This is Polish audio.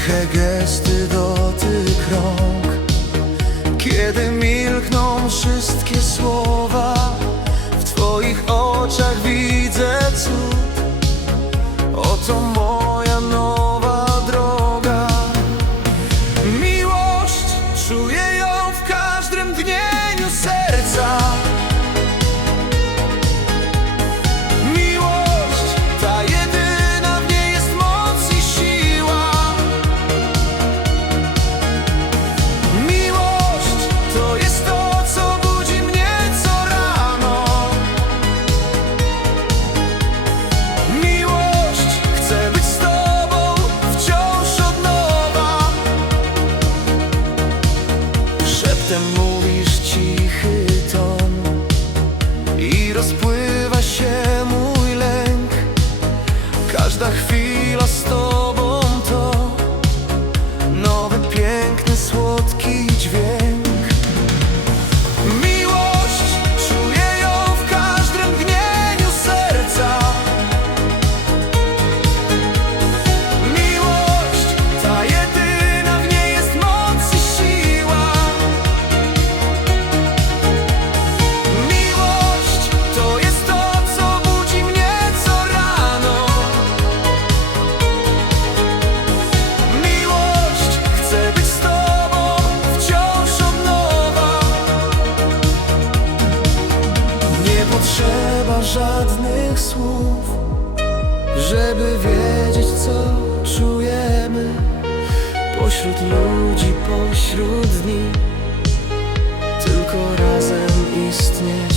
Ciche gesty, dotyk rąk Kiedy milkną wszystkie słowa W Twoich oczach widzę cud. Oto Jestem, mówisz cichy. żadnych słów Żeby wiedzieć co czujemy Pośród ludzi, pośród dni. Tylko razem istnieje